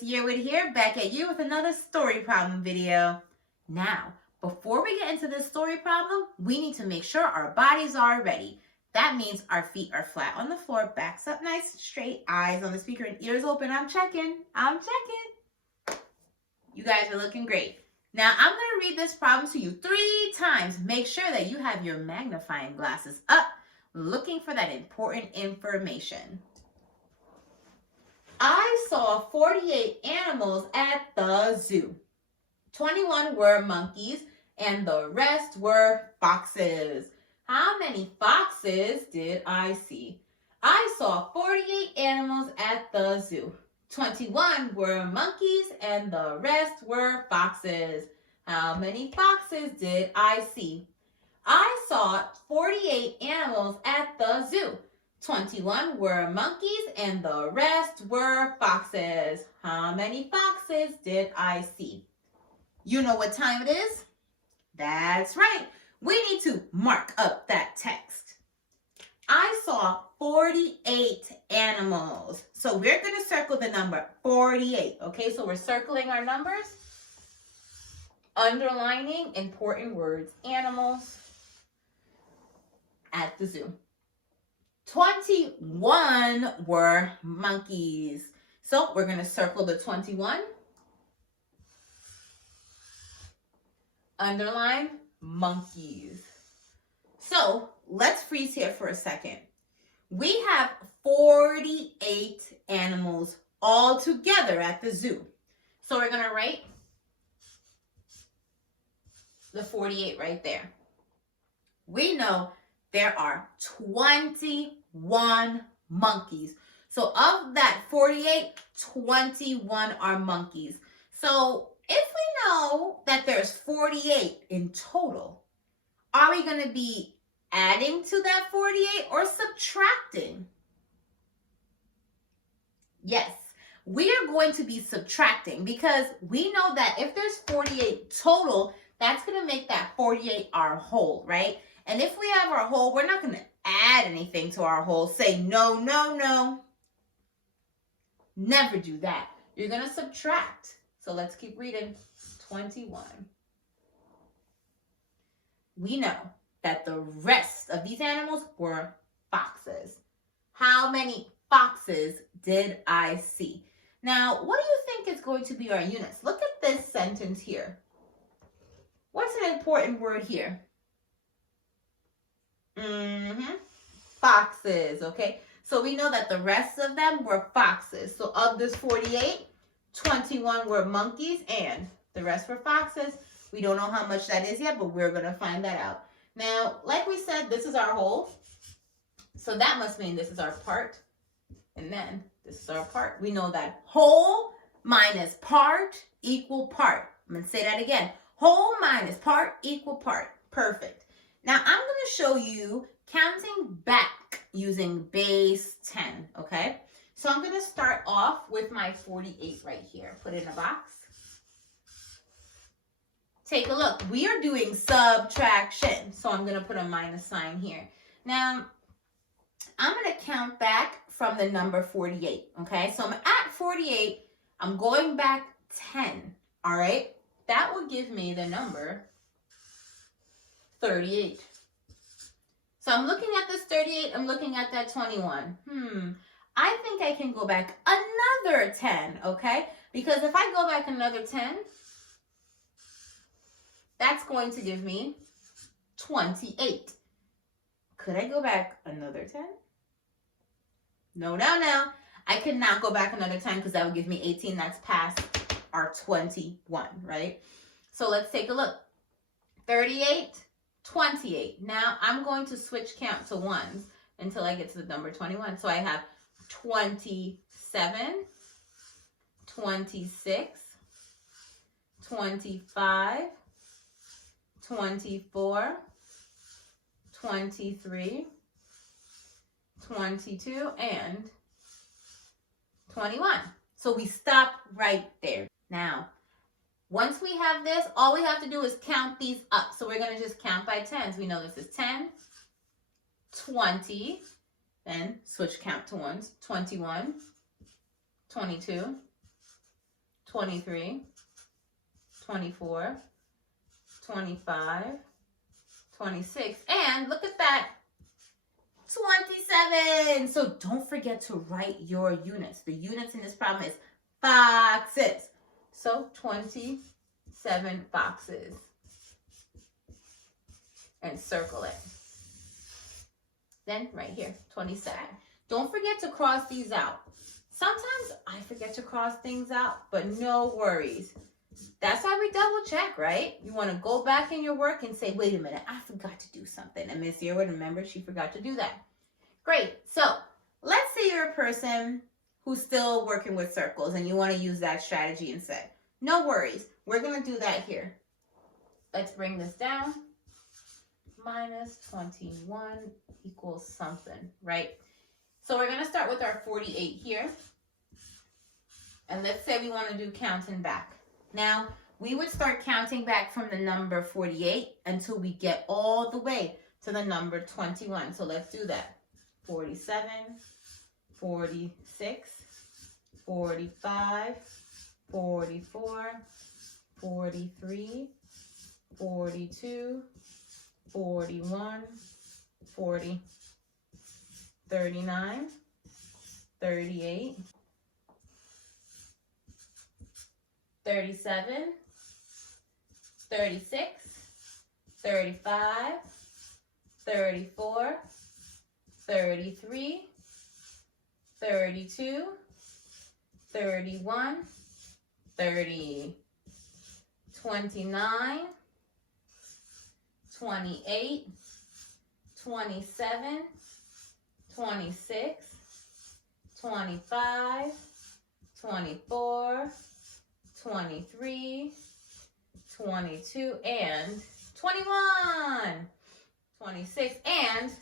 Miss Yearwood here, back at you with another story problem video. Now, before we get into this story problem, we need to make sure our bodies are ready. That means our feet are flat on the floor, backs up nice and straight, eyes on the speaker and ears open. I'm checking. You guys are looking great. Now, I'm going to read this problem to you 3 times. Make sure that you have your magnifying glasses up, looking for that important information. I saw 48 animals at the zoo. 21 were monkeys and the rest were foxes. How many foxes did I see? I saw 48 animals at the zoo. 21 were monkeys and the rest were foxes. How many foxes did I see? I saw 48 animals at the zoo. 21 were monkeys and the rest were foxes. How many foxes did I see? You know what time it is? That's right. We need to mark up that text. I saw 48 animals. So we're going to circle the number 48. Okay, so we're circling our numbers, underlining important words. Animals at the zoo. 21 were monkeys. So we're going to circle the 21. Underline monkeys. So let's freeze here for a second. We have 48 animals all together at the zoo. So we're going to write the 48 right there. We know there are 21 monkeys. So of that 48, 21 are monkeys. So if we know that there's 48 in total, are we going to be adding to that 48 or subtracting? Yes, we are going to be subtracting because we know that if there's 48 total, that's going to make that 48 our whole, right? And if we have our whole, we're not going to add anything to our whole. Say no, no, no. Never do that. You're going to subtract. So let's keep reading. 21. We know that the rest of these animals were foxes. How many foxes did I see? Now, what do you think is going to be our units? Look at this sentence here. What's an important word here? Foxes, okay? So we know that the rest of them were foxes. So of this 48, 21 were monkeys and the rest were foxes. We don't know how much that is yet, but we're going to find that out. Now, like we said, this is our whole. So that must mean this is our part. And then this is our part. We know that whole minus part equal part. I'm going to say that again. Whole minus part equal part. Perfect. Now, I'm going to show you counting back using base 10, okay? So I'm going to start off with my 48 right here. Put it in a box. Take a look. We are doing subtraction. So I'm going to put a minus sign here. Now, I'm going to count back from the number 48, okay? So I'm at 48. I'm going back 10, all right? That will give me the number 38. So I'm looking at this 38. I'm looking at that 21. I think I can go back another 10, okay? Because if I go back another 10, that's going to give me 28. Could I go back another 10? No. I could not go back another 10 because that would give me 18. That's past our 21, right? So let's take a look. 38, 28. Now I'm going to switch count to ones until I get to the number 21. So I have 27, 26, 25, 24, 23, 22, and 21. So we stop right there. Now, once we have this, all we have to do is count these up. So we're going to just count by tens. We know this is 10, 20, then switch count to ones, 21, 22, 23, 24, 25, 26, and look at that, 27. So don't forget to write your units. The units in this problem is boxes. So 27 boxes. And circle it. Then right here, 27. Don't forget to cross these out. Sometimes I forget to cross things out, but no worries. That's why we double check, right? You want to go back in your work and say, wait a minute, I forgot to do something. And Miss Yearwood, remember, she forgot to do that. Great. So let's say you're a person who's still working with circles and you want to use that strategy instead. No worries. We're going to do that here. Let's bring this down. Minus 21 equals something, right? So we're going to start with our 48 here. And let's say we want to do counting back. Now, we would start counting back from the number 48 until we get all the way to the number 21. So let's do that. 47, 46, 45, 44, 43, 42, 41, 40, 39, 38, 37, 36, 35, 34, 33, 32, 31, 30, 29, 28, 27, 26, 25, 24, 23, 22, and 21, 26, and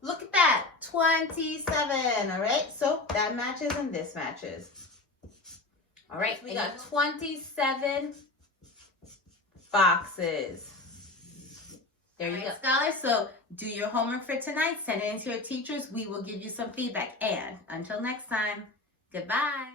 look at that, 27, all right? So that matches and this matches. All right, we got 27 boxes. There you go, scholars. So do your homework for tonight. Send it in to your teachers. We will give you some feedback. And until next time, goodbye.